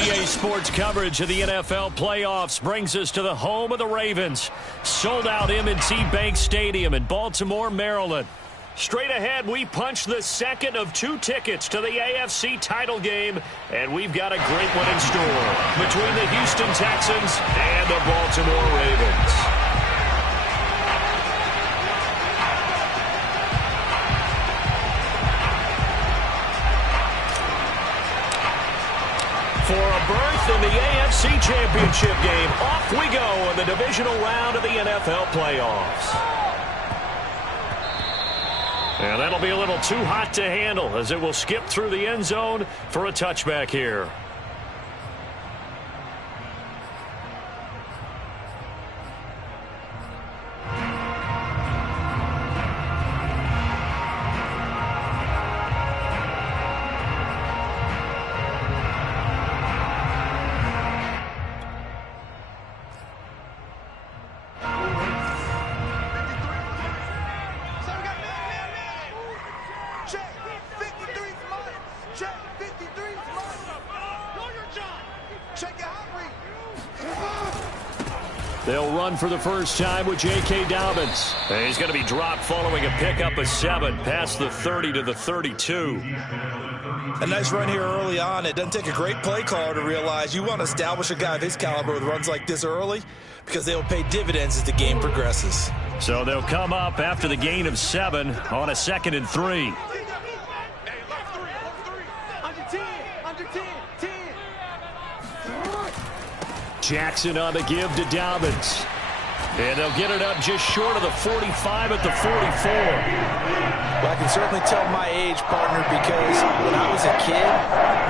EA Sports coverage of the NFL playoffs brings us to the home of the Ravens. Sold out M&T Bank Stadium in Baltimore, Maryland. Straight ahead, we punch the second of 2 tickets to the AFC title game, and we've got a great one in store between the Houston Texans and the Baltimore Ravens. For a berth in the AFC Championship game, off we go in the divisional round of the NFL playoffs. And that'll be a little too hot to handle as it will skip through the end zone for a touchback here. They'll run for the first time with J.K. Dobbins. And he's going to be dropped following a pickup of 7 past the 30 to the 32. A nice run here early on. It doesn't take a great play caller to realize you want to establish a guy of his caliber with runs like this early because they'll pay dividends as the game progresses. So they'll come up after the gain of 7 on a 2nd and 3. Jackson on the give to Dobbins. And they'll get it up just short of the 45 at the 44. Well, I can certainly tell my age, partner, because when I was a kid,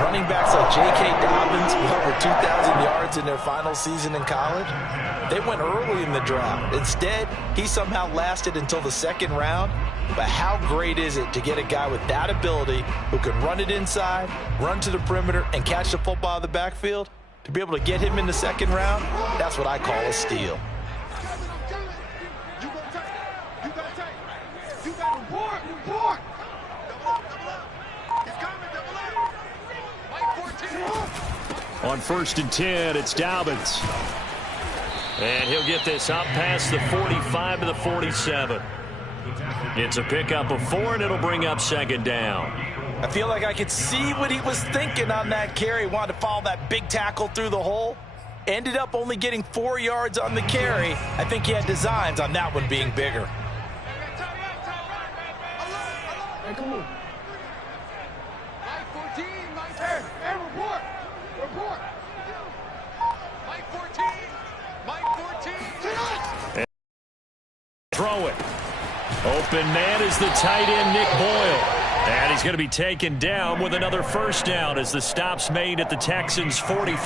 running backs like J.K. Dobbins with over 2,000 yards in their final season in college, they went early in the draft. Instead, he somehow lasted until the 2nd round. But how great is it to get a guy with that ability who can run it inside, run to the perimeter, and catch the football out of the backfield? To be able to get him in the 2nd round, that's what I call a steal. On 1st and 10, it's Dobbins. And he'll get this up past the 45 to the 47. It's a pickup of 4, and it'll bring up 2nd down. I feel like I could see what he was thinking on that carry. Wanted to follow that big tackle through the hole. Ended up only getting 4 yards on the carry. I think he had designs on that one being bigger. Throw it. Open man is the tight end, Nick Boyle. And he's going to be taken down with another 1st down as the stop's made at the Texans' 43.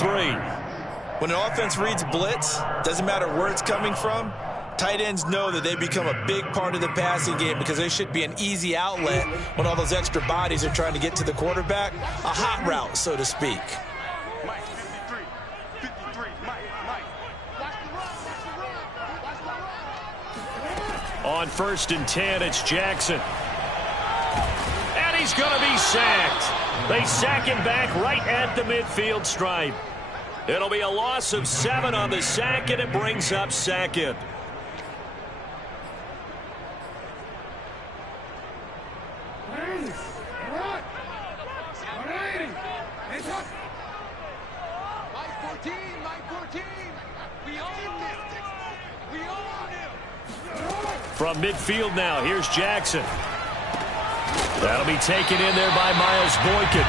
When an offense reads blitz, doesn't matter where it's coming from, tight ends know that they become a big part of the passing game because they should be an easy outlet when all those extra bodies are trying to get to the quarterback. A hot route, so to speak. On 1st and 10, it's Jackson. And he's going to be sacked. They sack him back right at the midfield stripe. It'll be a loss of 7 on the sack, and it brings up 2nd. From midfield now, here's Jackson. That'll be taken in there by Miles Boykin.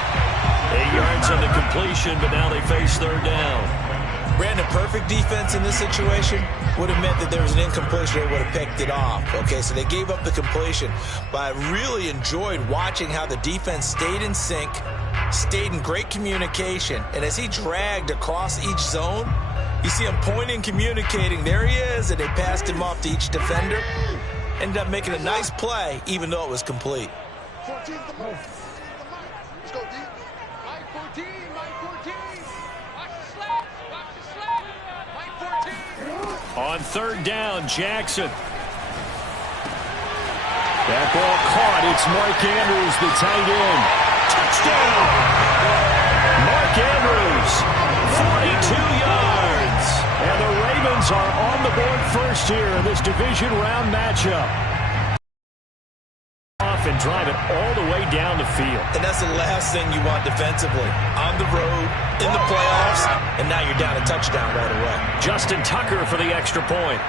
8 yards on the completion, but now they face 3rd down. Brandon, perfect defense in this situation would have meant that there was an incompletion. They would have picked it off. Okay, so they gave up the completion. But I really enjoyed watching how the defense stayed in sync, stayed in great communication. And as he dragged across each zone, you see him pointing, communicating. There he is, and they passed him off to each defender. Ended up making a nice play, even though it was complete. 14's the move. Let's go deep. Mike 14, Mike 14. Watch the slap, watch the slap. Mike 14. On 3rd down, Jackson. That ball caught. It's Mark Andrews, the tight end. Touchdown! Mark Andrews 42 yards. And the Ravens are on the board first here in this division round matchup. Off and drive it all the way down the field. And that's the last thing you want defensively. On the road, in the playoffs, and now you're down a touchdown right away. Justin Tucker for the extra point.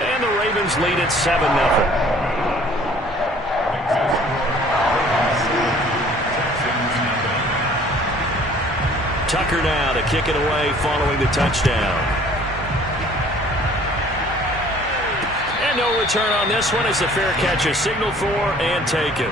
And the Ravens lead at 7-0. Tucker now to kick it away following the touchdown. And no return on this one as the fair catch is signaled for and taken.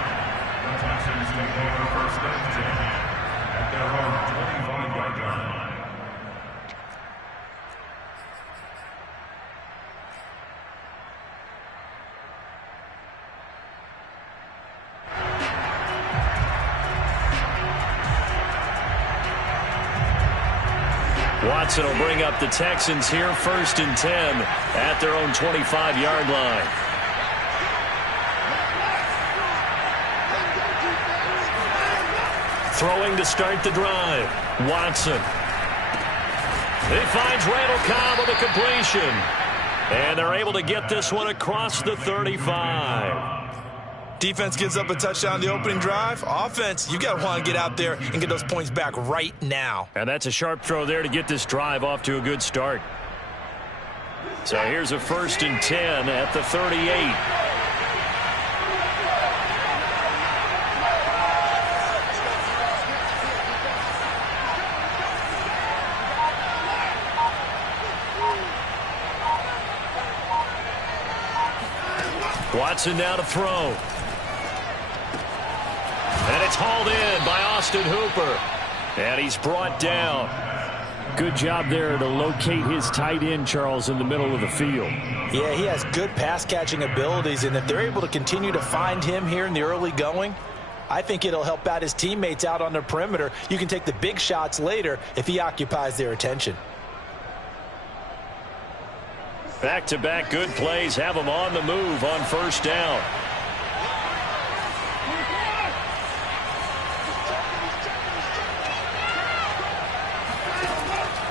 Watson will bring up the Texans here, 1st and 10 at their own 25-yard line. Throwing to start the drive. Watson. He finds Randall Cobb with a completion. And they're able to get this one across the 35. Defense gives up a touchdown the opening drive. Offense, you got to want to get out there and get those points back right now. And that's a sharp throw there to get this drive off to a good start. So here's a 1st and 10 at the 38. Watson now to throw. And it's hauled in by Austin Hooper. And he's brought down. Good job there to locate his tight end, Charles, in the middle of the field. Yeah, he has good pass-catching abilities, and if they're able to continue to find him here in the early going, I think it'll help out his teammates out on the perimeter. You can take the big shots later if he occupies their attention. Back-to-back good plays have him on the move on 1st down.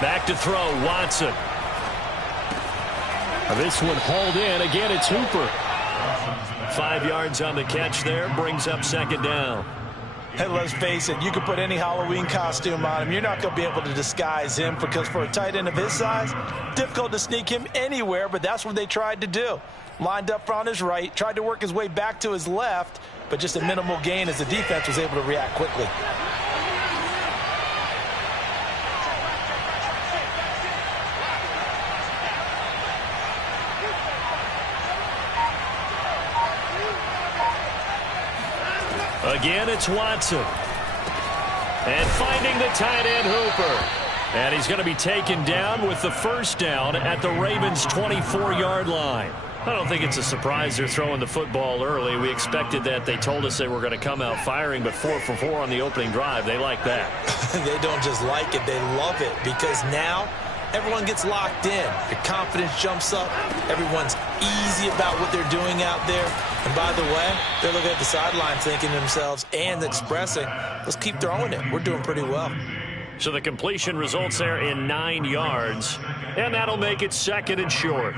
Back to throw, Watson. This one hauled in. Again, it's Hooper. 5 yards on the catch there. Brings up 2nd down. Hey, let's face it, you can put any Halloween costume on him. You're not going to be able to disguise him because for a tight end of his size, difficult to sneak him anywhere, but that's what they tried to do. Lined up on his right, tried to work his way back to his left, but just a minimal gain as the defense was able to react quickly. Again, it's Watson. And finding the tight end, Hooper. And he's going to be taken down with the 1st down at the Ravens' 24-yard line. I don't think it's a surprise they're throwing the football early. We expected that. They told us they were going to come out firing, but 4 for 4 on the opening drive. They like that. They don't just like it, they love it, because now everyone gets locked in. Your confidence jumps up. Everyone's easy about what they're doing out there. And by the way, they're looking at the sideline thinking to themselves and expressing, let's keep throwing it. We're doing pretty well. So the completion results there in 9 yards. And that'll make it 2nd and short.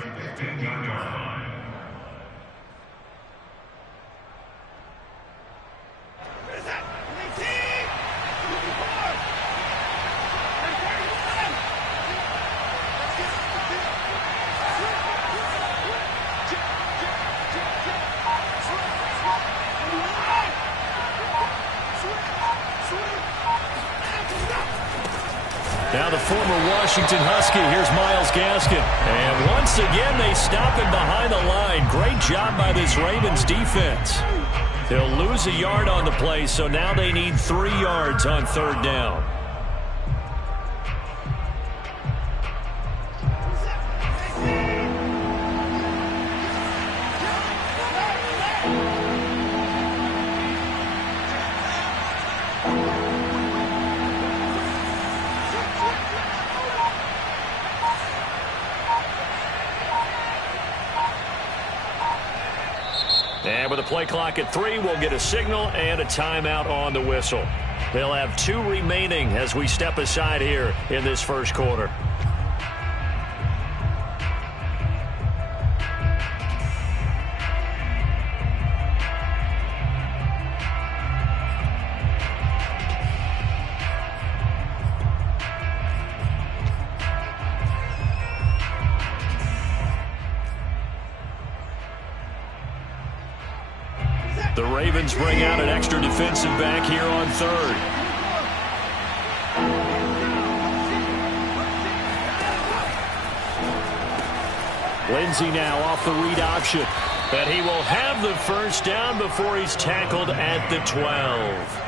Now the former Washington Husky, here's Myles Gaskin. And once again, they stop him behind the line. Great job by this Ravens defense. They'll lose a yard on the play, so now they need 3 yards on 3rd down. And with a play clock at 3, we'll get a signal and a timeout on the whistle. They'll have 2 remaining as we step aside here in this first quarter. The Ravens bring out an extra defensive back here on 3rd. Lindsey now off the read option. And he will have the first down before he's tackled at the 12.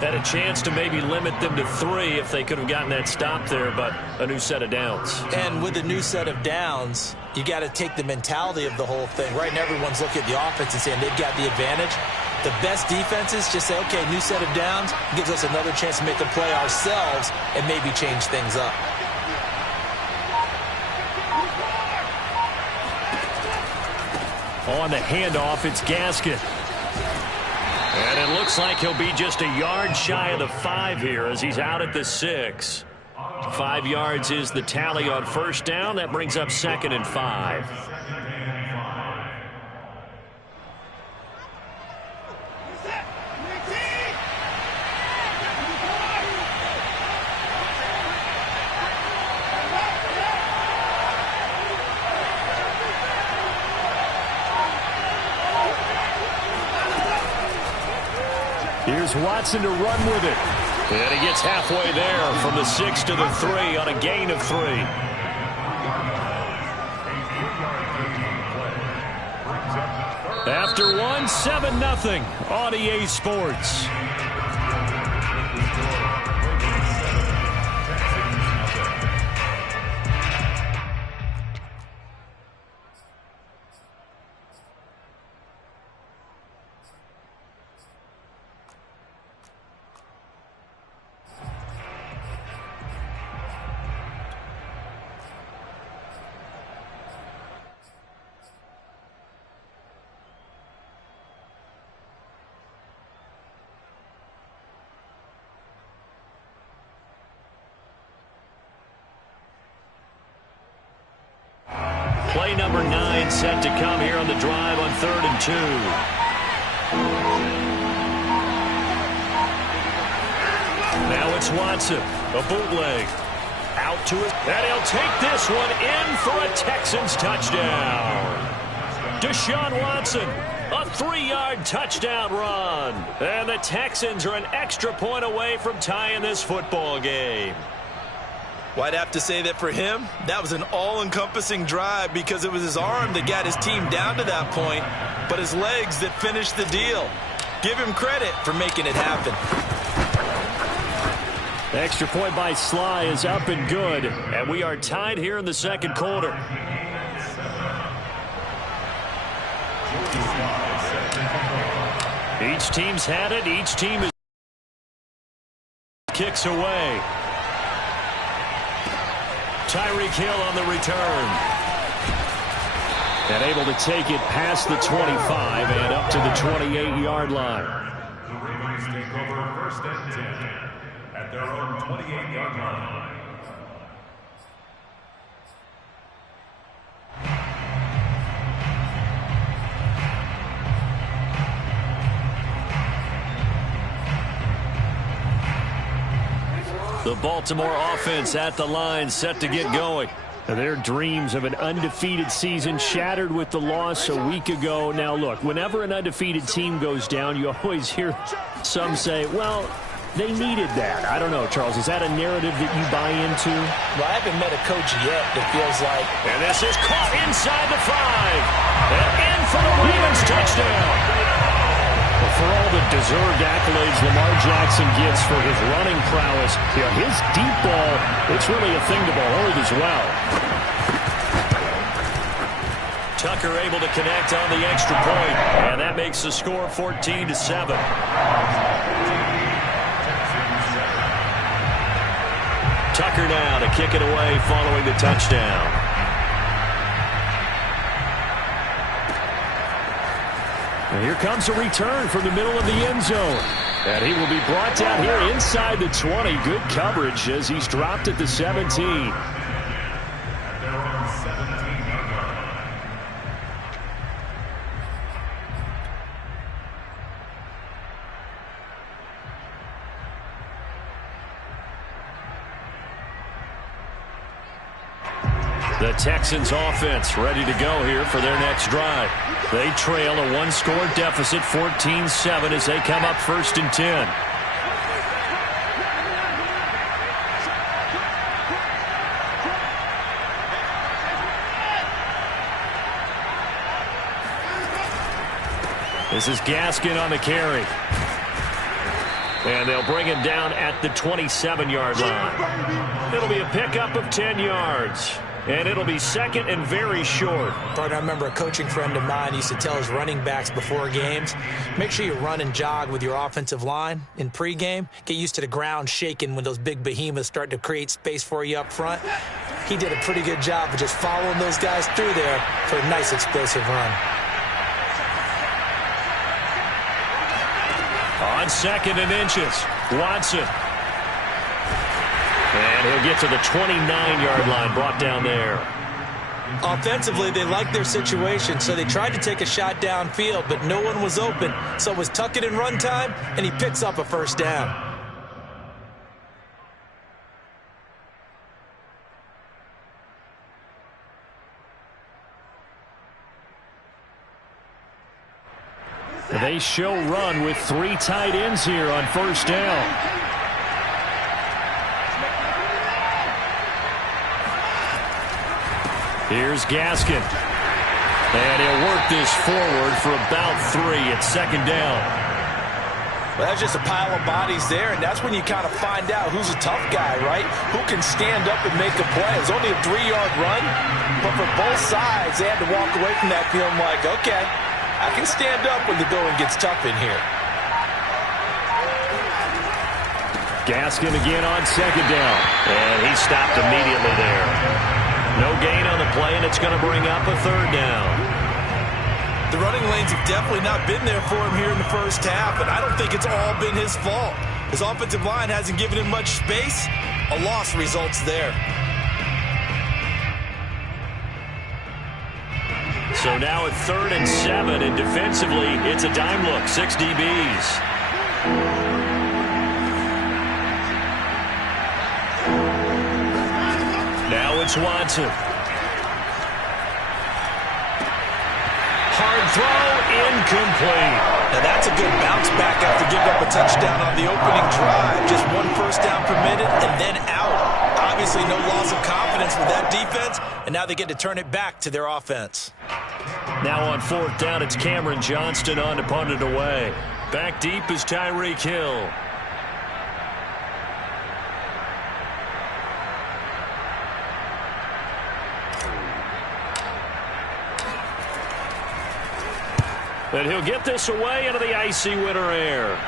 Had a chance to maybe limit them to 3 if they could have gotten that stop there, but a new set of downs. And with a new set of downs, you got to take the mentality of the whole thing. Right now, everyone's looking at the offense and saying they've got the advantage. The best defenses just say, okay, new set of downs gives us another chance to make a play ourselves and maybe change things up. On the handoff, it's Gaskin. And it looks like he'll be just a yard shy of the 5 here as he's out at the 6. 5 yards is the tally on first down. That brings up 2nd and 5. Here's Watson to run with it. And he gets halfway there from the 6 to the 3 on a gain of 3. After 1, 7-0 on EA Sports. Play number 9 set to come here on the drive on 3rd and 2. Now it's Watson, a bootleg. Out to it, and he'll take this one in for a Texans touchdown. Deshaun Watson, a 3-yard touchdown run. And the Texans are an extra point away from tying this football game. Well, I'd have to say that for him, that was an all-encompassing drive because it was his arm that got his team down to that point, but his legs that finished the deal. Give him credit for making it happen. The extra point by Sly is up and good, and we are tied here in the second quarter. Each team's had it. Each team is kicks away. Tyreek Hill on the return. And able to take it past the 25 and up to the 28-yard line. The Ravens take over 1st and 10 at their own 28-yard line. The Baltimore offense at the line, set to get going. Their dreams of an undefeated season shattered with the loss a week ago. Now, look, whenever an undefeated team goes down, you always hear some say, well, they needed that. I don't know, Charles. Is that a narrative that you buy into? Well, I haven't met a coach yet that feels like... And this is caught inside the 5. And in for the Ravens touchdown. For all the deserved accolades Lamar Jackson gets for his running prowess, his deep ball, it's really a thing to behold as well. Tucker able to connect on the extra point, and that makes the score 14-7. Tucker now to kick it away following the touchdown. And here comes a return from the middle of the end zone. And he will be brought down here inside the 20. Good coverage as he's dropped at the 17. The Texans offense ready to go here for their next drive. They trail a one-score deficit, 14-7, as they come up 1st and 10. This is Gaskin on the carry. And they'll bring him down at the 27-yard line. It'll be a pickup of 10 yards. And it'll be 2nd and very short. I remember a coaching friend of mine used to tell his running backs before games, make sure you run and jog with your offensive line in pregame. Get used to the ground shaking when those big behemoths start to create space for you up front. He did a pretty good job of just following those guys through there for a nice explosive run. On 2nd and inches, Watson. And he'll get to the 29-yard line, brought down there. Offensively, they liked their situation, so they tried to take a shot downfield, but no one was open. So it was tuck it and run time, and he picks up a 1st down. They show run with 3 tight ends here on 1st down. Here's Gaskin. And he'll work this forward for about 3 at 2nd down. Well, that's just a pile of bodies there, and that's when you kind of find out who's a tough guy, right? Who can stand up and make a play. It's only a 3-yard run, but for both sides, they had to walk away from that feeling like, okay, I can stand up when the going gets tough in here. Gaskin again on 2nd down. And he stopped immediately there. No gain on the play, and it's going to bring up a 3rd down. The running lanes have definitely not been there for him here in the first half, and I don't think it's all been his fault. His offensive line hasn't given him much space. A loss results there. So now at 3rd and 7, and defensively, it's a dime look, 6 DBs. Now it's Watson. Hard throw, incomplete. Now that's a good bounce back after giving up a touchdown on the opening drive. Just 1 first down permitted and then out. Obviously no loss of confidence with that defense, and now they get to turn it back to their offense. Now on 4th down, it's Cameron Johnston on to punt it away. Back deep is Tyreek Hill. And he'll get this away into the icy winter air.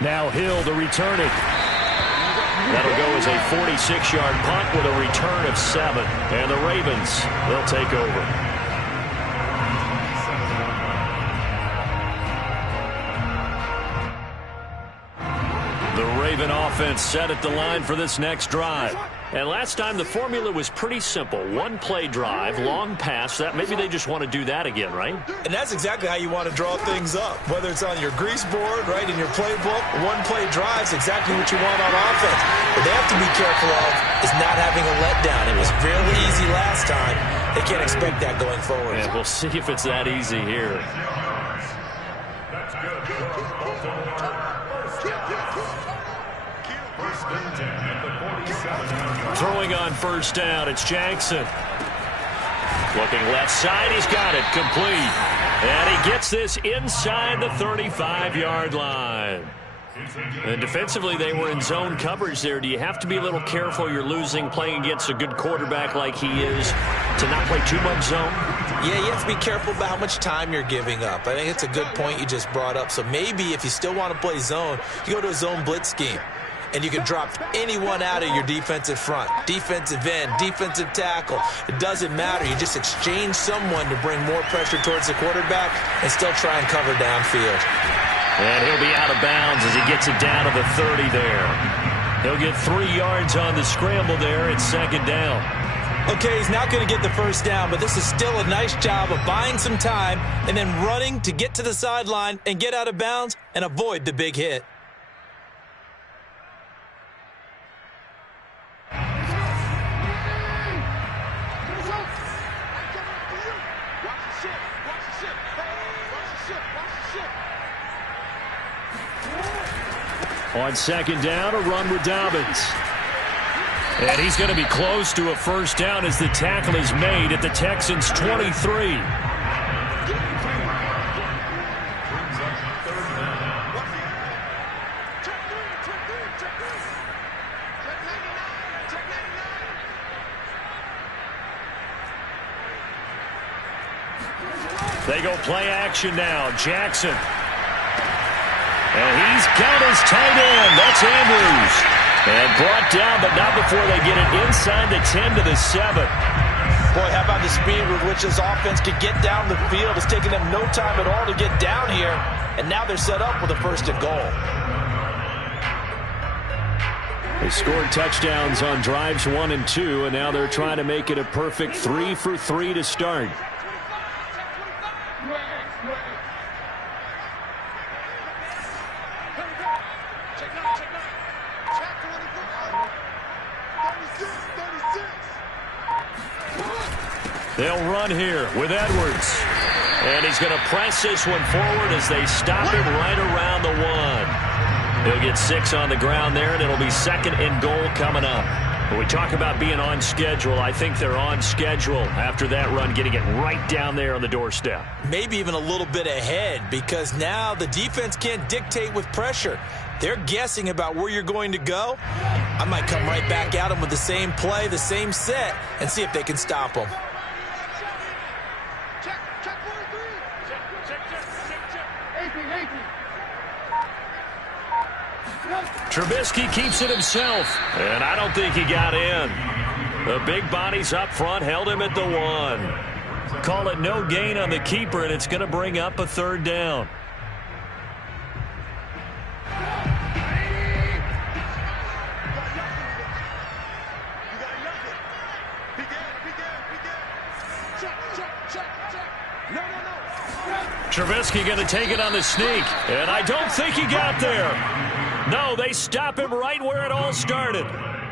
Now Hill to return it. That'll go as a 46-yard punt with a return of 7. And the Ravens, they'll take over. The Raven offense set at the line for this next drive. And last time the formula was pretty simple. 1-play drive, long pass. That maybe they just want to do that again, right? And that's exactly how you want to draw things up. Whether it's on your grease board, right, in your playbook, 1-play drive is exactly what you want on offense. What they have to be careful of is not having a letdown. It was fairly easy last time. They can't expect that going forward. And we'll see if it's that easy here. That's good. First and 10 at the 47. Throwing on 1st down, it's Jackson. Looking left side, he's got it, complete. And he gets this inside the 35-yard line. And defensively, they were in zone coverage there. Do you have to be a little careful? You're losing, playing against a good quarterback like he is, to not play too much zone? Yeah, you have to be careful about how much time you're giving up. I think it's a good point you just brought up. So maybe if you still want to play zone, you go to a zone blitz scheme. and you can drop anyone out of your defensive front. Defensive end, defensive tackle. It doesn't matter. You just exchange someone to bring more pressure towards the quarterback and still try and cover downfield. And he'll be out of bounds as he gets it down to the 30 there. He'll get 3 yards on the scramble there at second down. Okay, he's not going to get the first down, but this is still a nice job of buying some time and then running to get to the sideline and get out of bounds and avoid the big hit. On second down, a run with Dobbins. And he's going to be close to a first down as the tackle is made at the Texans' 23. They go play action now. Jackson. And he's got his tight end. That's Andrews. And brought down, but not before they get it inside the 10 to the 7. Boy, how about the speed with which this offense could get down the field? It's taken them no time at all to get down here. And now they're set up with a 1st and goal. They scored touchdowns on drives 1 and 2, and now they're trying to make it a perfect 3 for 3 to start. They'll run here with Edwards. And he's going to press this one forward as they stop him right around the 1. He'll get 6 on the ground there, and it'll be 2nd and goal coming up. When we talk about being on schedule, I think they're on schedule after that run, getting it right down there on the doorstep. Maybe even a little bit ahead, because now the defense can't dictate with pressure. They're guessing about where you're going to go. I might come right back at them with the same play, the same set, and see if they can stop them. Trubisky keeps it himself, and I don't think he got in. The big bodies up front held him at the 1. Call it no gain on the keeper, and it's going to bring up a 3rd down. Trubisky going to take it on the sneak, and I don't think he got there. No, they stop him right where it all started.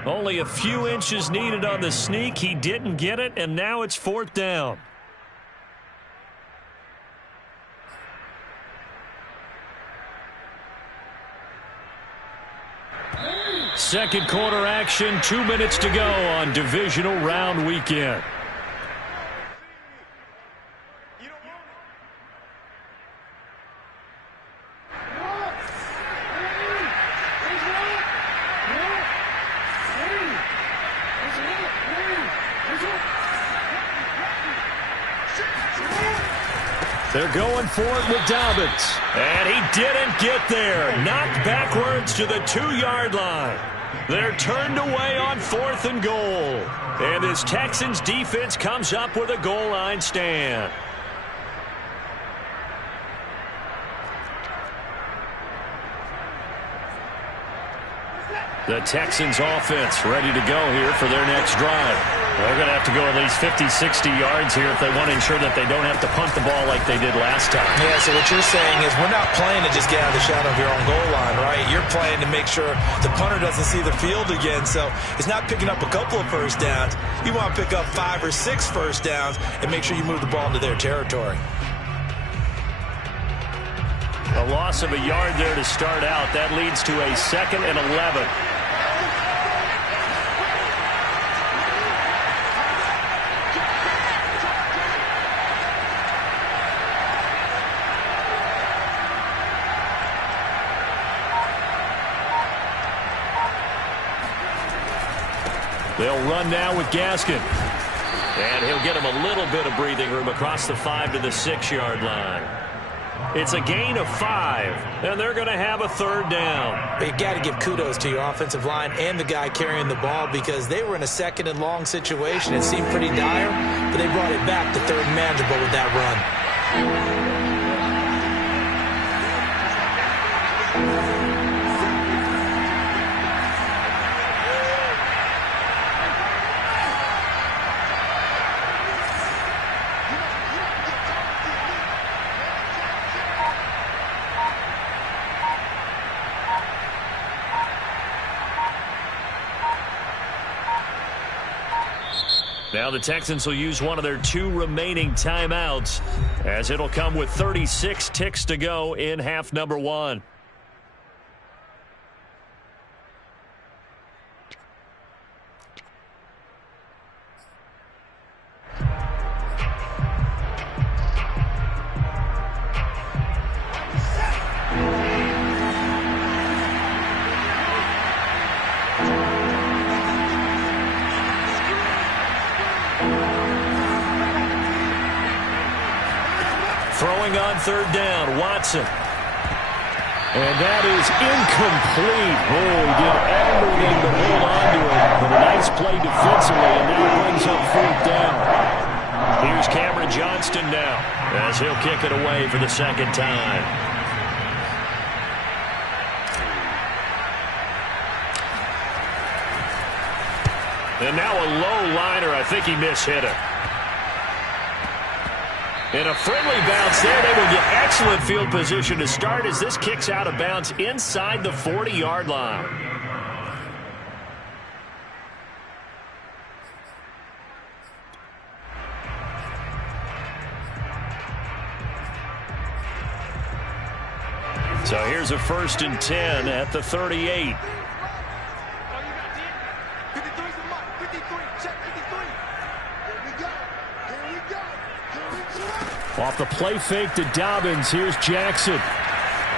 Only a few inches needed on the sneak. He didn't get it, and now it's 4th down. Second quarter action, 2 minutes to go on divisional round weekend. They're going for it with Dobbins. And he didn't get there. Knocked backwards to the 2-yard line. They're turned away on 4th and goal. And this Texans defense comes up with a goal line stand. The Texans offense ready to go here for their next drive. They're going to have to go at least 50, 60 yards here if they want to ensure that they don't have to punt the ball like they did last time. Yeah, so what you're saying is we're not playing to just get out of the shadow of your own goal line, right? You're playing to make sure the punter doesn't see the field again. So it's not picking up a couple of first downs. You want to pick up 5 or 6 first downs and make sure you move the ball into their territory. A loss of a yard there to start out. That leads to a 2nd and 11. They'll run now with Gaskin. And he'll get him a little bit of breathing room across the 5 to the 6-yard line. It's a gain of 5, and they're going to have a third down. But you got to give kudos to your offensive line and the guy carrying the ball because they were in a second and long situation. It seemed pretty dire, but they brought it back to third and manageable with that run. Now the Texans will use one of their 2 remaining timeouts as it'll come with 36 ticks to go in half number 1. Throwing on third down, Watson. And that is incomplete. Oh, he did everything to hold on to it. But a nice play defensively, and now brings up fourth down. Here's Cameron Johnston now, as he'll kick it away for the second time. And now a low liner. I think he mishit it. And a friendly bounce there. They will get excellent field position to start as this kicks out of bounds inside the 40-yard line. So here's a 1st and 10 at the 38. Off the play fake to Dobbins. Here's Jackson.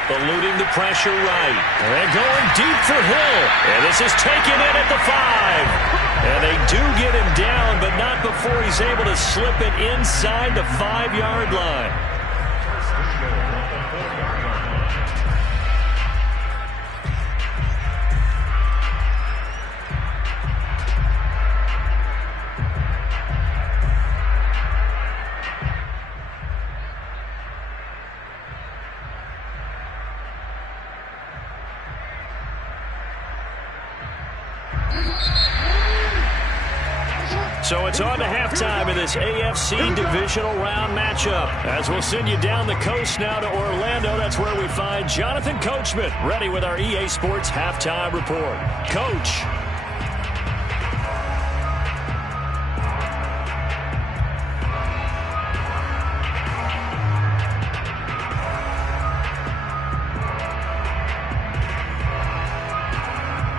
Eluding the pressure right. And going deep for Hill. And this is taken in at the 5. And they do get him down, but not before he's able to slip it inside the 5-yard line. So it's on to halftime in this AFC Divisional Round matchup. As we'll send you down the coast now to Orlando. That's where we find Jonathan Coachman ready with our EA Sports Halftime Report. Coach.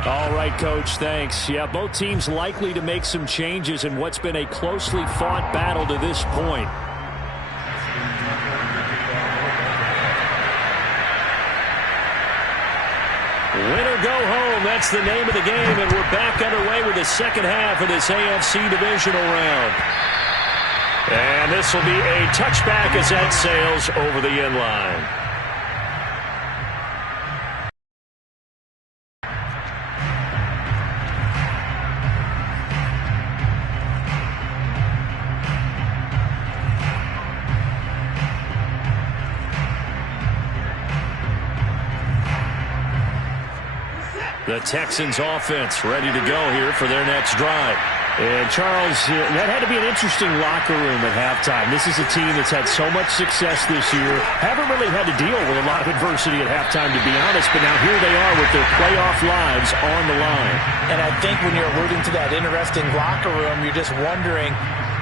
All right, Coach, thanks. Yeah, both teams likely to make some changes in what's been a closely fought battle to this point. Win or go home, that's the name of the game, and we're back underway with the second half of this AFC Divisional Round. And this will be a touchback as that sails over the end line. The Texans offense ready to go here for their next drive. And Charles, that had to be an interesting locker room at halftime. This is a team that's had so much success this year. Haven't really had to deal with a lot of adversity at halftime, to be honest. But now here they are with their playoff lives on the line. And I think when you're alluding to that interesting locker room, you're just wondering,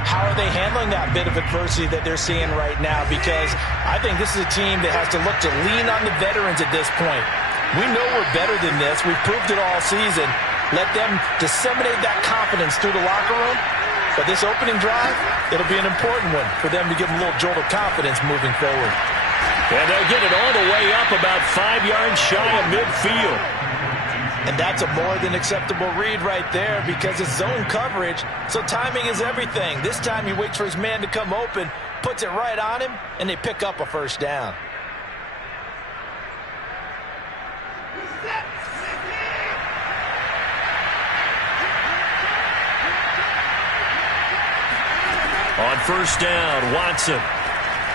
how are they handling that bit of adversity that they're seeing right now? Because I think this is a team that has to look to lean on the veterans at this point. We know we're better than this. We've proved it all season. Let them disseminate that confidence through the locker room. But this opening drive, it'll be an important one for them to give them a little jolt of confidence moving forward. And they'll get it all the way up about 5 yards shy of midfield. And that's a more than acceptable read right there because it's zone coverage, so timing is everything. This time he waits for his man to come open, puts it right on him, and they pick up a first down. On first down, Watson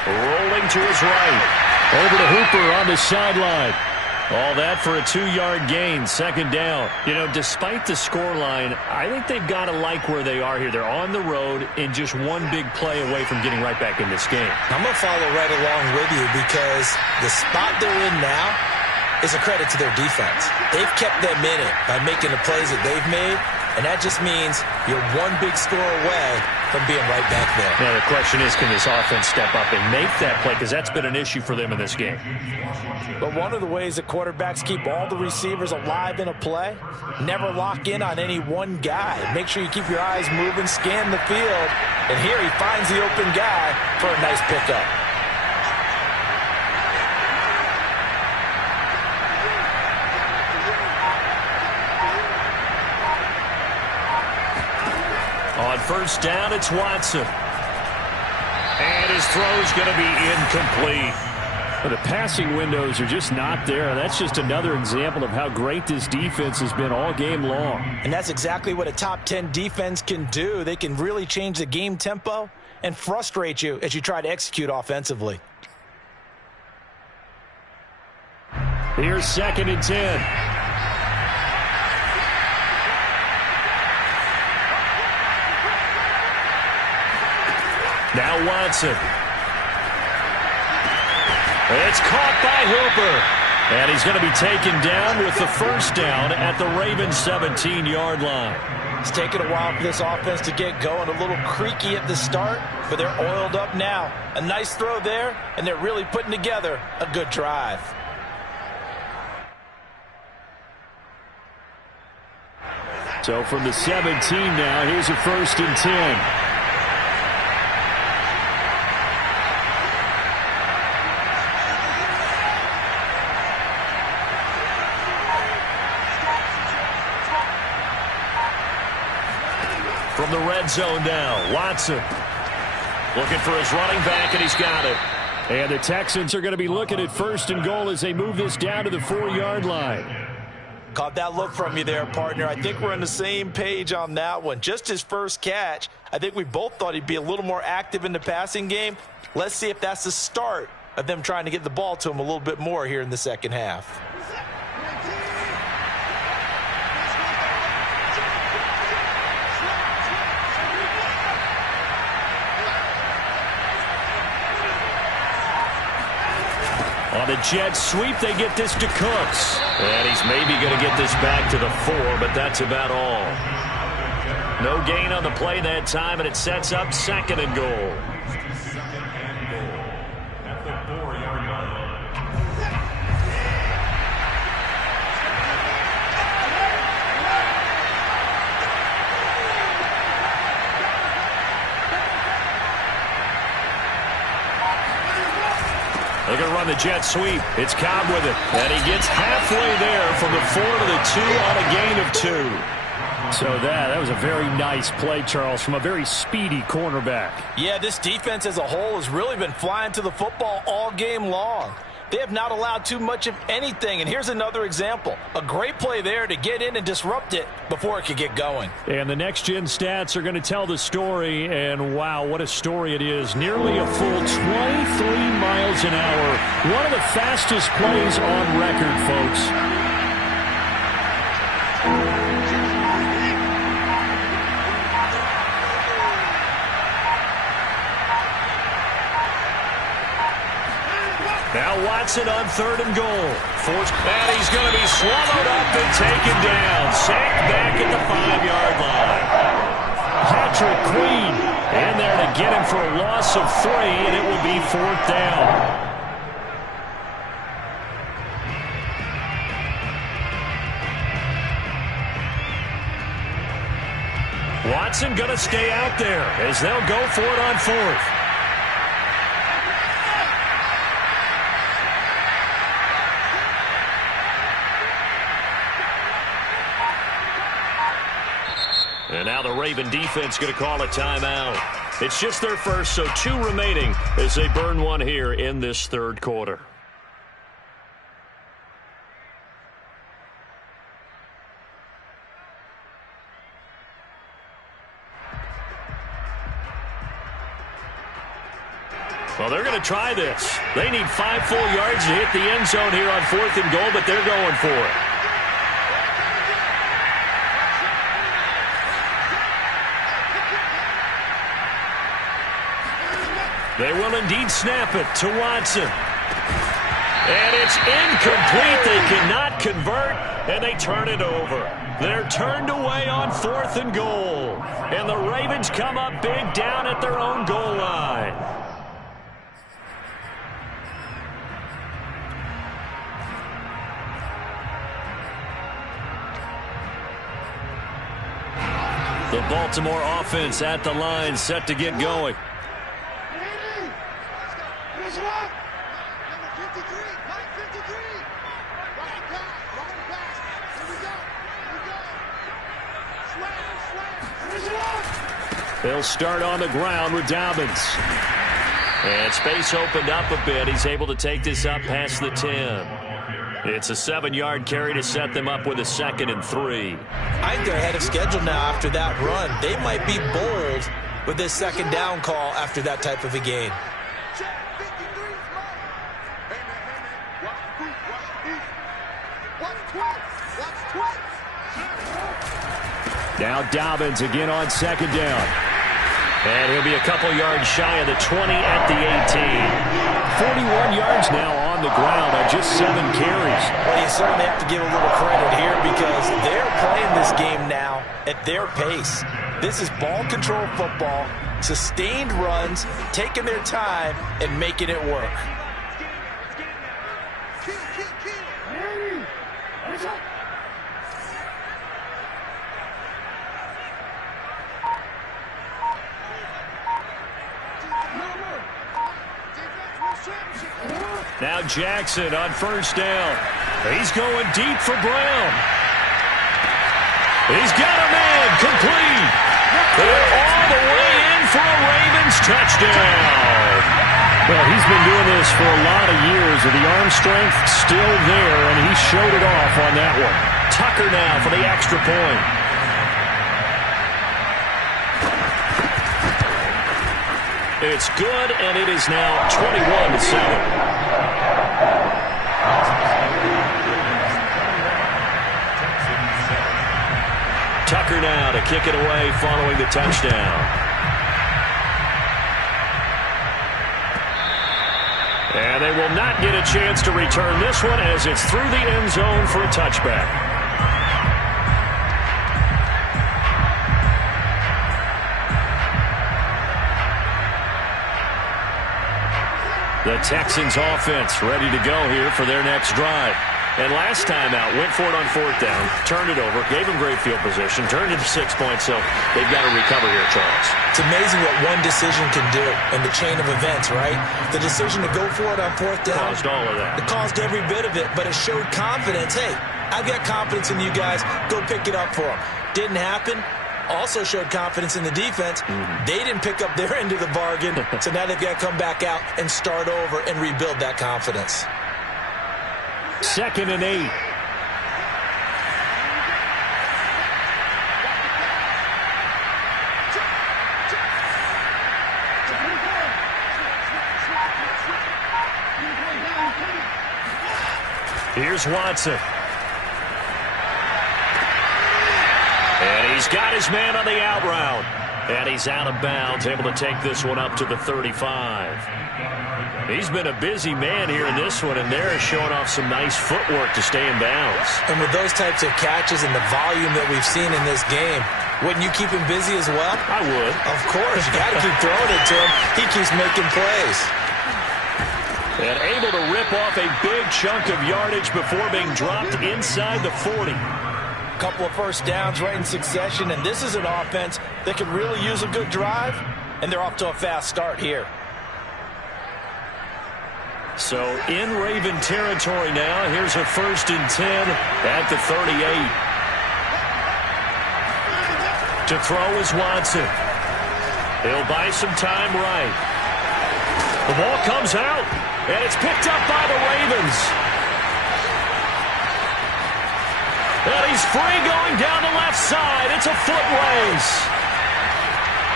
rolling to his right. Over to Hooper on the sideline. All that for a 2-yard gain, second down. You know, despite the scoreline, I think they've got to like where they are here. They're on the road and just one big play away from getting right back in this game. I'm going to follow right along with you because the spot they're in now is a credit to their defense. They've kept them in it by making the plays that they've made, and that just means you're one big score away from being right back there. Now, the question is, can this offense step up and make that play? Because that's been an issue for them in this game. But one of the ways that quarterbacks keep all the receivers alive in a play, never lock in on any one guy. Make sure you keep your eyes moving, scan the field, and here he finds the open guy for a nice pickup. On first down, it's Watson. And his throw's going to be incomplete. The passing windows are just not there. That's just another example of how great this defense has been all game long. And that's exactly what a top 10 defense can do. They can really change the game tempo and frustrate you as you try to execute offensively. Here's 2nd and 10. Now Watson. It's caught by Hooper. And he's going to be taken down with the first down at the Ravens 17-yard line. It's taken a while for this offense to get going. A little creaky at the start, but they're oiled up now. A nice throw there, and they're really putting together a good drive. So from the 17 now, here's a 1st and 10. From the red zone now, Watson looking for his running back, and he's got it. And the Texans are going to be looking at 1st and goal as they move this down to the 4-yard line. Caught that look from you there, partner. I think we're on the same page on that one. Just his first catch. I think we both thought he'd be a little more active in the passing game. Let's see if that's the start of them trying to get the ball to him a little bit more here in the second half. On the jet sweep, they get this to Cooks. And he's maybe going to get this back to the 4, but that's about all. No gain on the play that time, and it sets up 2nd and goal. They're going to run the jet sweep. It's Cobb with it. And he gets halfway there from the 4 to the 2 on a gain of 2. So that was a very nice play, Charles, from a very speedy cornerback. Yeah, this defense as a whole has really been flying to the football all game long. They have not allowed too much of anything, and here's another example. A great play there to get in and disrupt it before it could get going. And the next-gen stats are going to tell the story, and wow, what a story it is. Nearly a full 23 miles an hour. One of the fastest plays on record, folks. Now Watson on 3rd and goal. And he's going to be swallowed up and taken down. Sacked back at the 5-yard line. Patrick Queen in there to get him for a loss of 3, and it will be 4th down. Watson going to stay out there as they'll go for it on 4th. And now the Raven defense going to call a timeout. It's just their first, so 2 remaining as they burn one here in this 3rd quarter. Well, they're going to try this. They need 5 full yards to hit the end zone here on 4th and goal, but they're going for it. They will indeed snap it to Watson. And it's incomplete. They cannot convert, and they turn it over. They're turned away on 4th and goal. And the Ravens come up big down at their own goal line. The Baltimore offense at the line, set to get going. They'll start on the ground with Dobbins. And space opened up a bit. He's able to take this up past the 10. It's a 7-yard carry to set them up with a 2nd and 3. I think they're ahead of schedule now after that run. They might be bold with this 2nd down call after that type of a game. Now Dobbins again on 2nd down. And he'll be a couple yards shy of the 20 at the 18. 41 yards now on the ground on just 7 carries. Well, you certainly have to give a little credit here because they're playing this game now at their pace. This is ball control football, sustained runs, taking their time and making it work. Now Jackson on 1st down. He's going deep for Brown. He's got a man complete. They're all the way in for a Ravens touchdown. Well, he's been doing this for a lot of years, and the arm strength still there, and he showed it off on that one. Tucker now for the extra point. It's good, and it is now 21-7. Tucker now to kick it away following the touchdown. And they will not get a chance to return this one as it's through the end zone for a touchback. The Texans offense ready to go here for their next drive. And last time out, went for it on 4th down, turned it over, gave them great field position, turned it to 6 points, so they've got to recover here, Charles. It's amazing what one decision can do in the chain of events, right? The decision to go for it on 4th down. Caused all of that. It caused every bit of it, but it showed confidence. Hey, I've got confidence in you guys. Go pick it up for them. Didn't happen. Also showed confidence in the defense. They didn't pick up their end of the bargain, so now they've got to come back out and start over and rebuild that confidence. 2nd and 8. Here's Watson. And he's got his man on the out route. And he's out of bounds, able to take this one up to the 35. He's been a busy man here in this one, and they're showing off some nice footwork to stay in bounds. And with those types of catches and the volume that we've seen in this game, wouldn't you keep him busy as well? I would. Of course. You got to keep throwing it to him. He keeps making plays. And able to rip off a big chunk of yardage before being dropped inside the 40. Couple of first downs right in succession, and this is an offense that could really use a good drive, and they're off to a fast start here. So in Raven territory now, here's a 1st and 10 at the 38. To throw is Watson. He'll buy some time right. The ball comes out, and it's picked up by the Ravens. And he's free going down the left side. It's a foot race.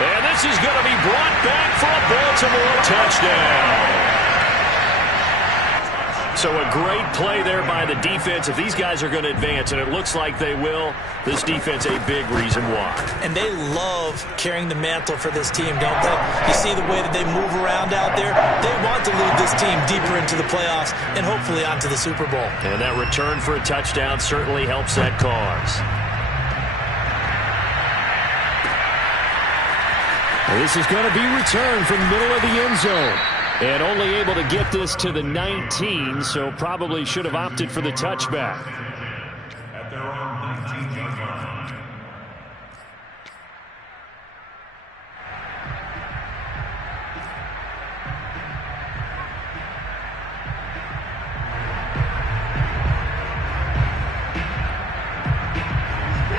And this is going to be brought back for a Baltimore touchdown. So a great play there by the defense. If these guys are going to advance, and it looks like they will, this defense a big reason why. And they love carrying the mantle for this team, don't they? You see the way that they move around out there? They want to lead this team deeper into the playoffs and hopefully onto the Super Bowl. And that return for a touchdown certainly helps that cause. This is going to be returned from the middle of the end zone. And only able to get this to the 19, so probably should have opted for the touchback. At their own 19-yard line.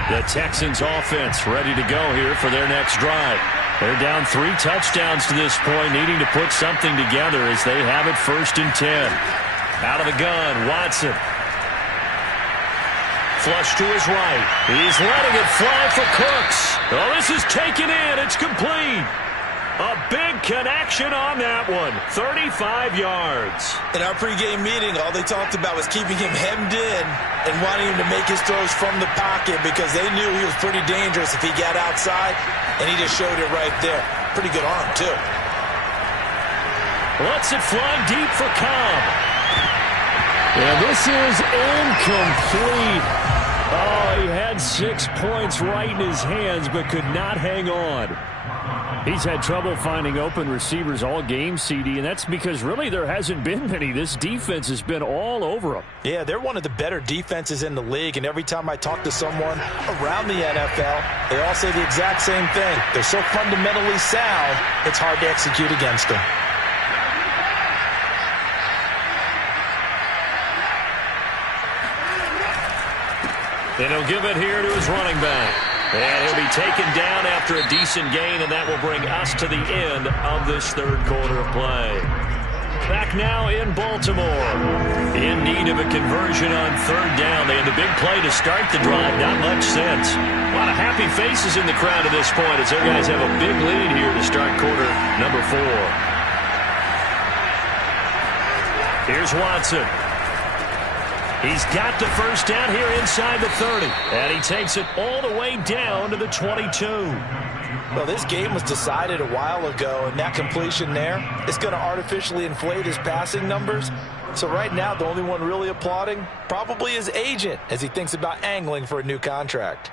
The Texans offense ready to go here for their next drive. They're down 3 touchdowns to this point, needing to put something together as they have it 1st and 10. Out of the gun, Watson. Flush to his right. He's letting it fly for Cooks. Oh, this is taken in. It's complete. A big connection on that one. 35 yards. In our pregame meeting, all they talked about was keeping him hemmed in and wanting him to make his throws from the pocket because they knew he was pretty dangerous if he got outside, and he just showed it right there. Pretty good arm, too. Lets it fly deep for Cobb. And this is incomplete. Oh, he had 6 points right in his hands but could not hang on. He's had trouble finding open receivers all game, CD, and that's because really there hasn't been many. This defense has been all over them. Yeah, they're one of the better defenses in the league, and every time I talk to someone around the NFL, they all say the exact same thing. They're so fundamentally sound, it's hard to execute against them. And he'll give it here to his running back. And he'll be taken down after a decent gain, and that will bring us to the end of this 3rd quarter of play. Back now in Baltimore. In need of a conversion on 3rd down. They had the big play to start the drive. Not much sense. A lot of happy faces in the crowd at this point as their guys have a big lead here to start quarter number 4. Here's Watson. He's got the 1st down here inside the 30. And he takes it all the way down to the 22. Well, this game was decided a while ago, and that completion there is going to artificially inflate his passing numbers. So right now, the only one really applauding probably his agent as he thinks about angling for a new contract.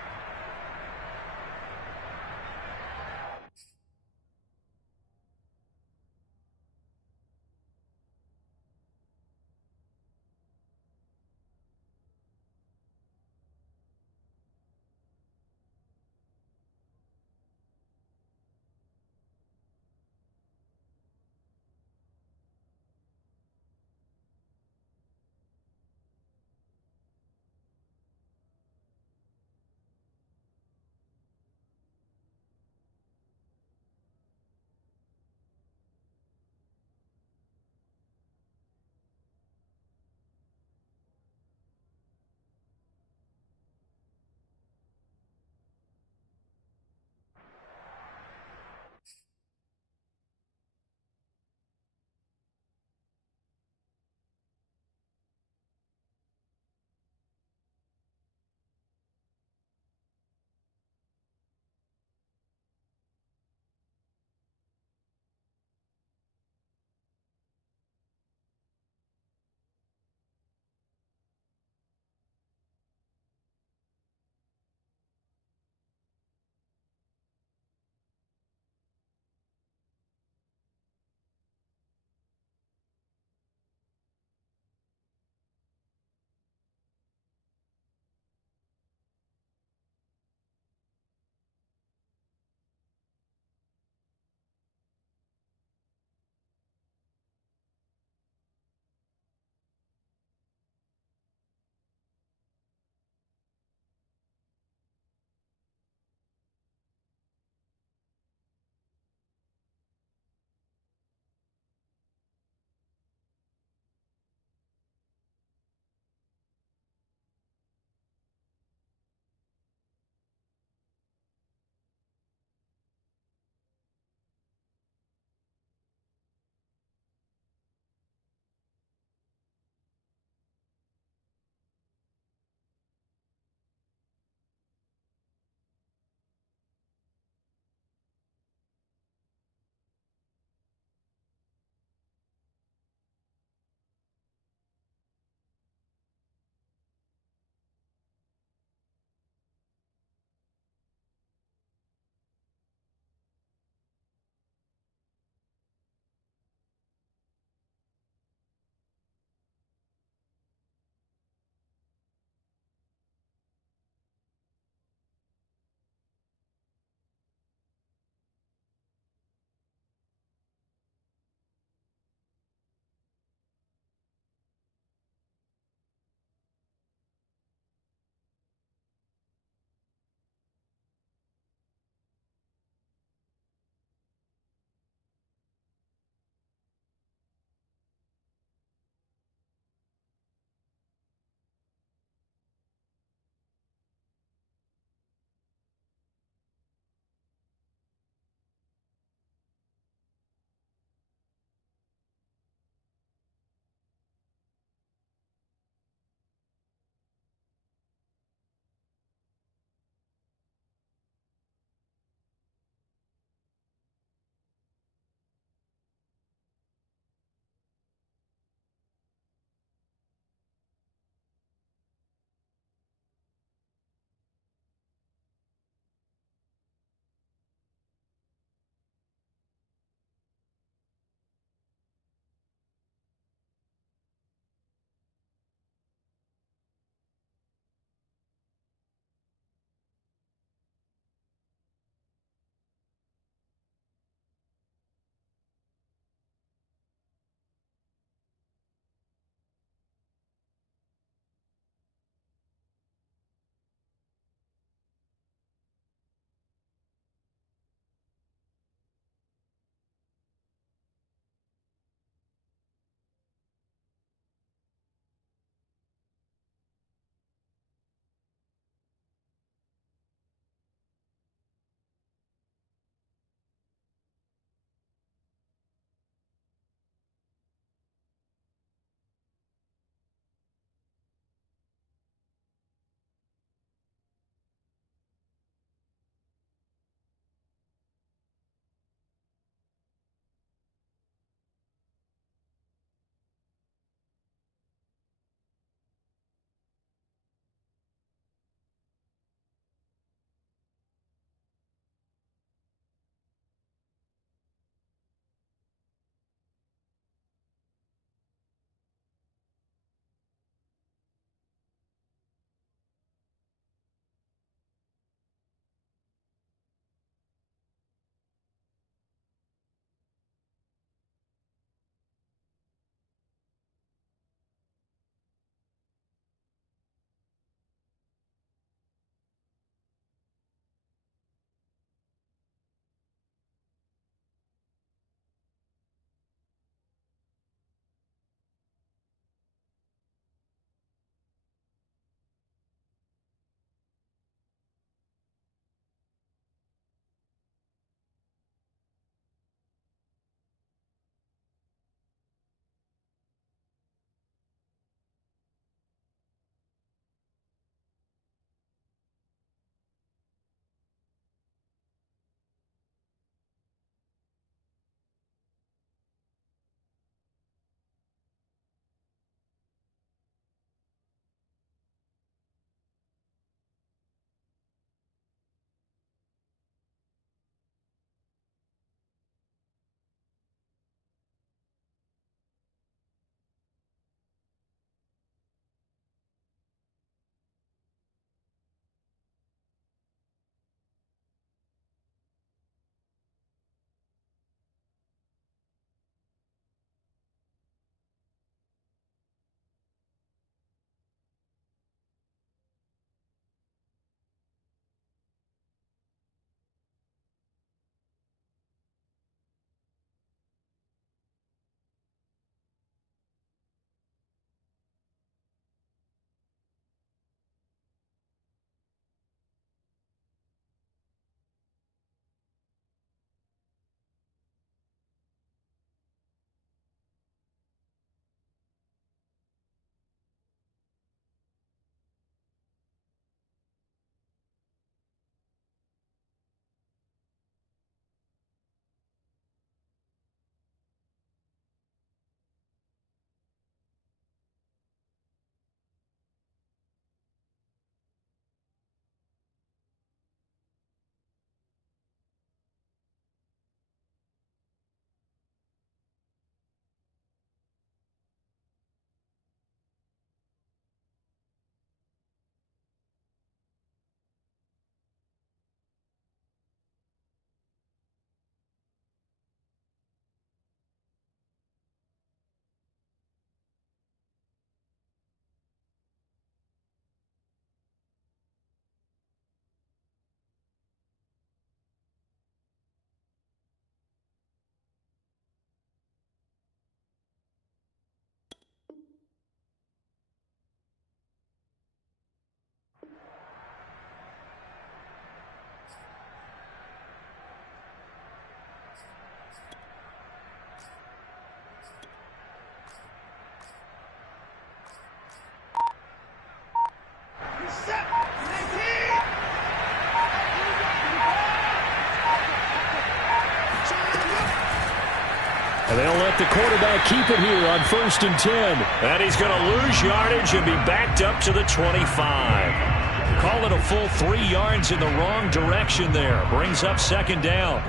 the quarterback keep it here on 1st and 10. And he's going to lose yardage and be backed up to the 25. Call it a full 3 yards in the wrong direction there. Brings up 2nd down.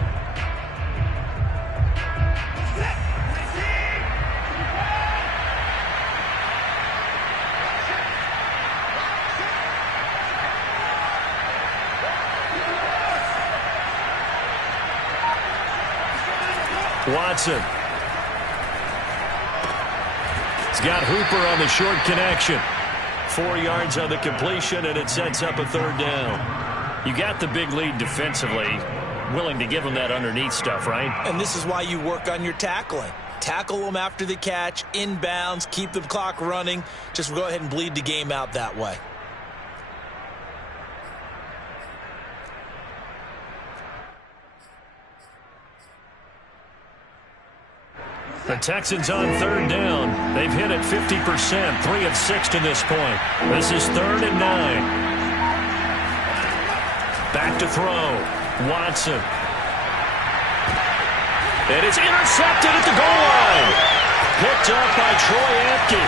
Watson. He's got Hooper on the short connection. 4 yards on the completion, and it sets up a 3rd down. You got the big lead defensively. Willing to give them that underneath stuff, right? And this is why you work on your tackling. Tackle them after the catch, inbounds, keep the clock running. Just go ahead and bleed the game out that way. The Texans on 3rd down. They've hit it 50%, 3 of 6 to this point. This is 3rd and 9. Back to throw. Watson. And it's intercepted at the goal line. Picked up by Troy Apke.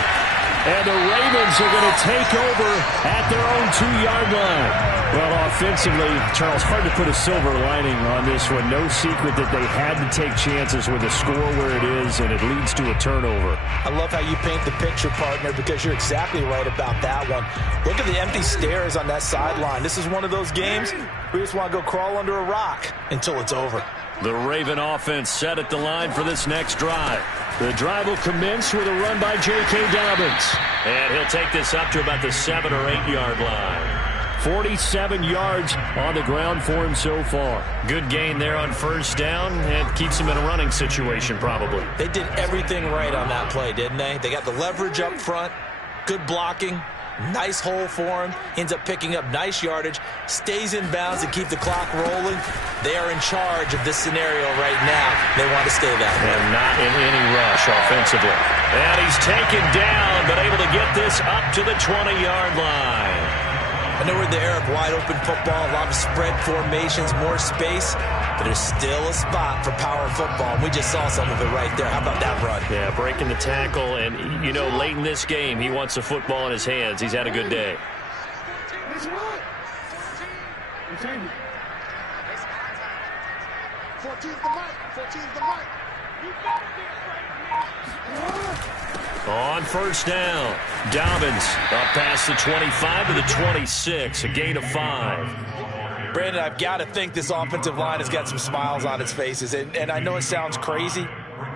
And the Ravens are going to take over at their own 2-yard line. Well, offensively, Charles, hard to put a silver lining on this one. No secret that they had to take chances with the score where it is, and it leads to a turnover. I love how you paint the picture, partner, because you're exactly right about that one. Look at the empty stares on that sideline. This is one of those games where you just want to go crawl under a rock until it's over. The Raven offense set at the line for this next drive. The drive will commence with a run by J.K. Dobbins. And he'll take this up to about the 7- or 8-yard line. 47 yards on the ground for him so far. Good gain there on 1st down, and keeps him in a running situation probably. They did everything right on that play, didn't they? They got the leverage up front, good blocking, nice hole for him, ends up picking up nice yardage, stays in bounds to keep the clock rolling. They are in charge of this scenario right now. They want to stay that way. And not in any rush offensively. And he's taken down, but able to get this up to the 20-yard line. I know we're in the era of wide-open football, a lot of spread formations, more space, but there's still a spot for power football, and we just saw some of it right there. How about that run? Yeah, breaking the tackle, and, you know, late in this game, he wants the football in his hands. He's had a good day. On 1st down, Dobbins up past the 25 to the 26, a gain of 5. Brandon, I've got to think this offensive line has got some smiles on its faces, and I know it sounds crazy,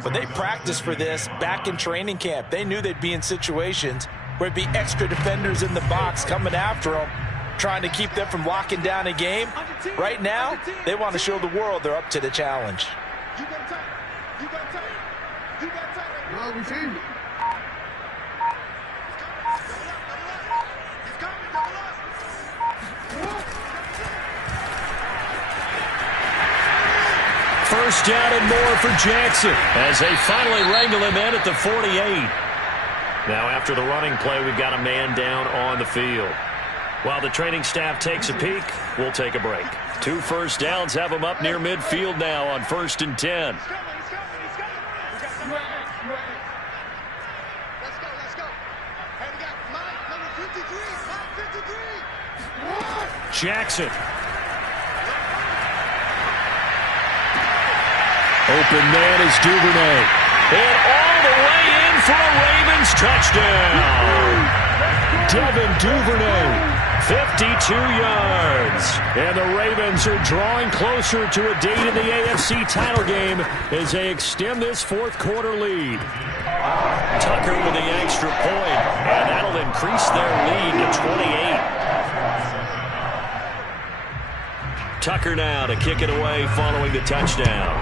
but they practiced for this back in training camp. They knew they'd be in situations where it'd be extra defenders in the box coming after them, trying to keep them from locking down a game. Right now, they want to show the world they're up to the challenge. First down and more for Jackson as they finally wrangle him in at the 48. Now after the running play, we've got a man down on the field. While the training staff takes a peek, we'll take a break. 2 first downs have them up near midfield now on 1st and 10. Jackson. Open man is Duvernay. And all the way in for a Ravens touchdown. Devin Duvernay, 52 yards. And the Ravens are drawing closer to a date in the AFC title game as they extend this 4th quarter lead. Tucker with the extra point, and that'll increase their lead to 28. Tucker now to kick it away following the touchdown.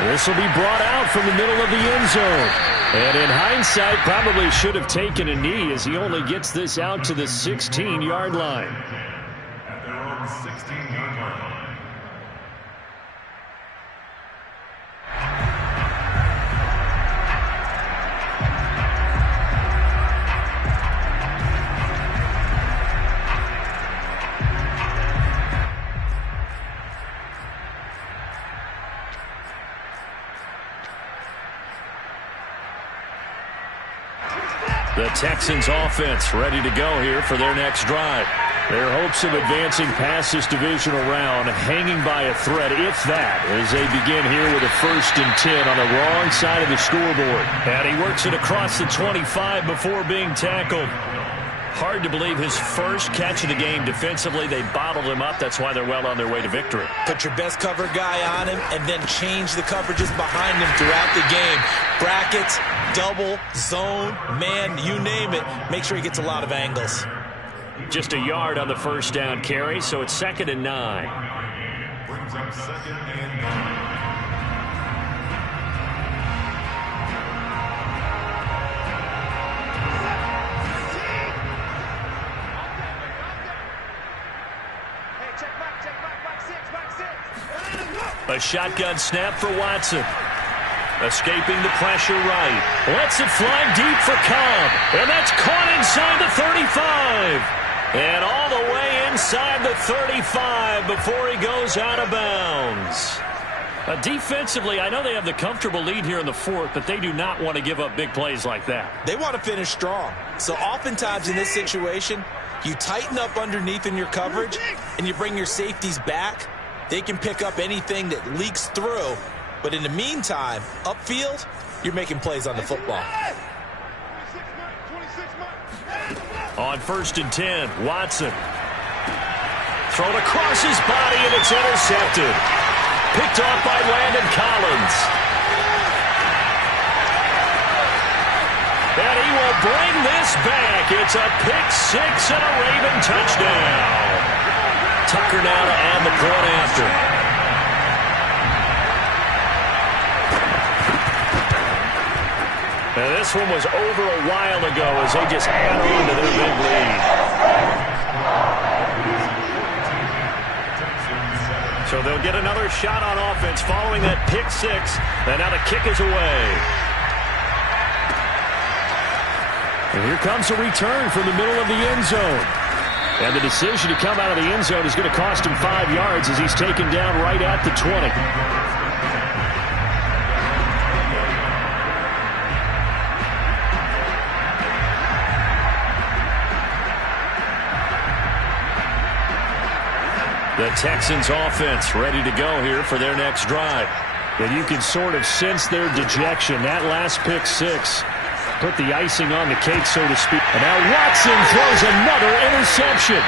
This will be brought out from the middle of the end zone. And in hindsight, probably should have taken a knee as he only gets this out to the 16-yard line. At their own 16-yard line. The Texans offense ready to go here for their next drive. Their hopes of advancing past this divisional round hanging by a thread, if that, as they begin here with a 1st and 10 on the wrong side of the scoreboard. And he works it across the 25 before being tackled. Hard to believe his first catch of the game defensively. They bottled him up. That's why they're well on their way to victory. Put your best cover guy on him and then change the coverages behind him throughout the game. Brackets, double, zone, man, you name it. Make sure he gets a lot of angles. Just a yard on the first down carry, so it's 2nd and 9. Brings up 2nd and 9. A shotgun snap for Watson. Escaping the pressure right. Lets it fly deep for Cobb. And that's caught inside the 35. And all the way inside the 35 before he goes out of bounds. Defensively, I know they have the comfortable lead here in the 4th, but they do not want to give up big plays like that. They want to finish strong. So oftentimes in this situation, you tighten up underneath in your coverage and you bring your safeties back. They can pick up anything that leaks through. But in the meantime, upfield, you're making plays on the football. On 1st and 10, Watson. Thrown across his body, and it's intercepted. Picked off by Landon Collins. And he will bring this back. It's a pick-6 and a Raven touchdown. Tucker now to add the point after. Now this one was over a while ago as they just add on to their big lead. So they'll get another shot on offense following that pick-6. And now the kick is away. And here comes a return from the middle of the end zone. And the decision to come out of the end zone is going to cost him 5 yards as he's taken down right at the 20. The Texans offense ready to go here for their next drive. And you can sort of sense their dejection. That last pick-6 put the icing on the cake, so to speak. And now Watson throws another interception.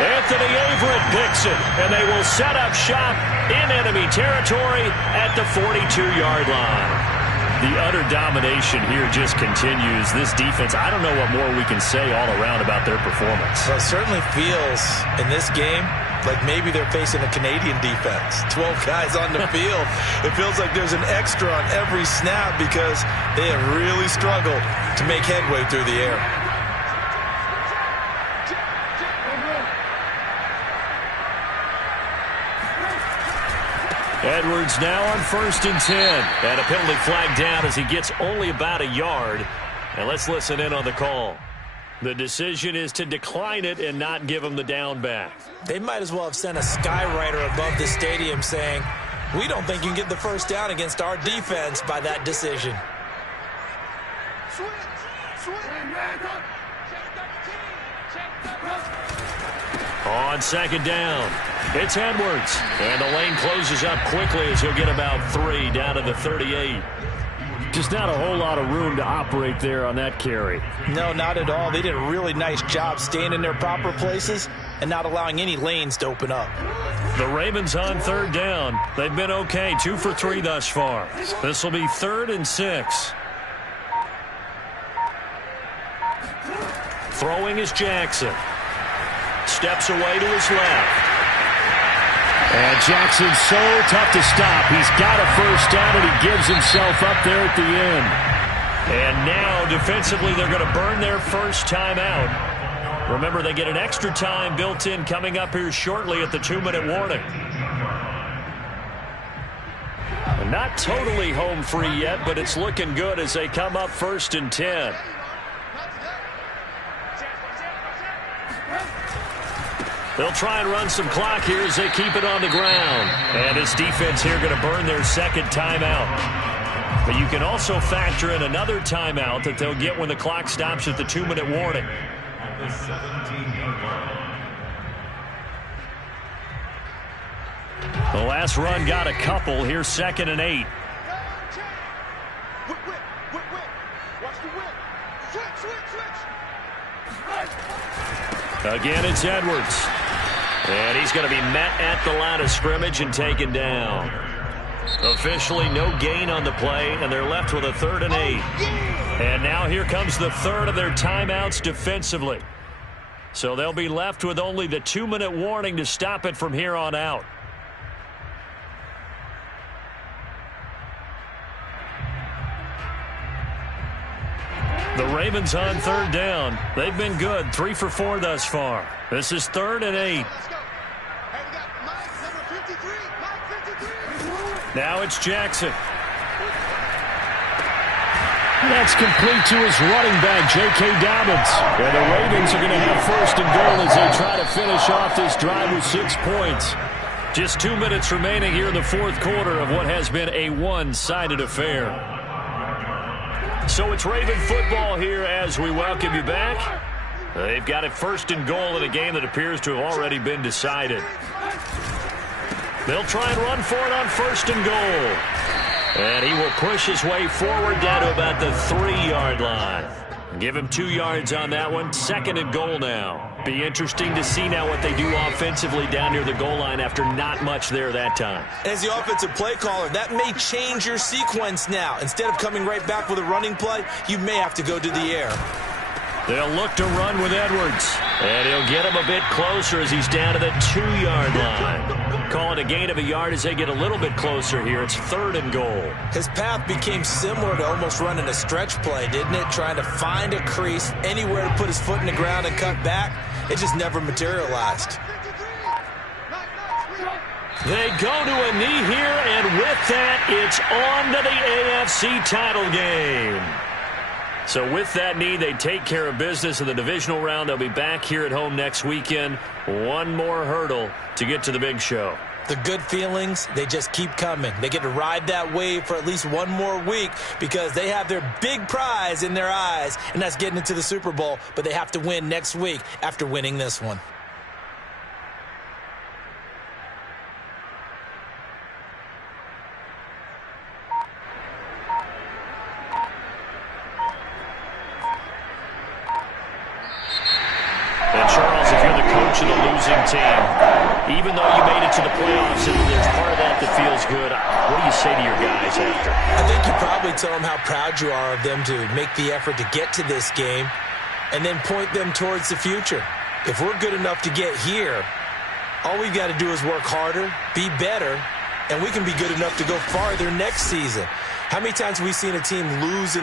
Anthony Averett picks it, and they will set up shop in enemy territory at the 42-yard line. The utter domination here just continues. This defense, I don't know what more we can say all around about their performance. Well, it certainly feels in this game like maybe they're facing a Canadian defense. 12 guys on the field. It feels like there's an extra on every snap because they have really struggled to make headway through the air. Edwards now on 1st and 10. And a penalty flag down as he gets only about a yard. And let's listen in on the call. The decision is to decline it and not give him the down back. They might as well have sent a skywriter above the stadium saying, we don't think you can get the first down against our defense by that decision. On 2nd down, it's Edwards. And the lane closes up quickly as he'll get about 3 down to the 38. Just not a whole lot of room to operate there on that carry. No, not at all. They did a really nice job staying in their proper places and not allowing any lanes to open up. The Ravens on 3rd down. They've been okay, 2 for 3 thus far. This will be 3rd and 6. Throwing is Jackson. Steps away to his left. And Jackson's so tough to stop. He's got a first down, and he gives himself up there at the end. And now, defensively, they're going to burn their first time out. Remember, they get an extra time built in coming up here shortly at the 2-minute warning. And not totally home free yet, but it's looking good as they come up 1st and 10. They'll try and run some clock here as they keep it on the ground. And this defense here going to burn their second timeout. But you can also factor in another timeout that they'll get when the clock stops at the 2-minute warning. At the 17-yard line. The last run got a couple. Here's 2nd and 8. Again, it's Edwards. And he's going to be met at the line of scrimmage and taken down. Officially no gain on the play, and they're left with a 3rd and 8. And now here comes the third of their timeouts defensively. So they'll be left with only the 2-minute warning to stop it from here on out. The Ravens on 3rd down. They've been good, 3 for 4 thus far. This is 3rd and 8. Now it's Jackson. That's complete to his running back, J.K. Dobbins. And the Ravens are going to have 1st and goal as they try to finish off this drive with 6 points. Just 2 minutes remaining here in the 4th quarter of what has been a one-sided affair. So it's Raven football here as we welcome you back. They've got it 1st and goal in a game that appears to have already been decided. They'll try and run for it on 1st and goal. And he will push his way forward down to about the 3-yard line. Give him 2 yards on that one. 2nd and goal now. Be interesting to see now what they do offensively down near the goal line after not much there that time. As the offensive play caller, that may change your sequence now. Instead of coming right back with a running play, you may have to go to the air. They'll look to run with Edwards. And he'll get him a bit closer as he's down to the 2-yard line. Call it a gain of a yard as they get a little bit closer here. It's 3rd and goal. His path became similar to almost running a stretch play, didn't it? Trying to find a crease, anywhere to put his foot in the ground and cut back. It just never materialized. They go to a knee here, and with that, it's on to the AFC title game. So with that knee, they take care of business in the divisional round. They'll be back here at home next weekend. One more hurdle to get to the big show. The good feelings, they just keep coming. They get to ride that wave for at least one more week because they have their big prize in their eyes, and that's getting into the Super Bowl. But they have to win next week after winning this one. And Charles, if you're the coach of the losing team, even though you made it to the playoffs and there's part of that that feels good, what do you say to your guys after? I think you probably tell them how proud you are of them to make the effort to get to this game and then point them towards the future. If we're good enough to get here, all we've got to do is work harder, be better, and we can be good enough to go farther next season. How many times have we seen a team lose in the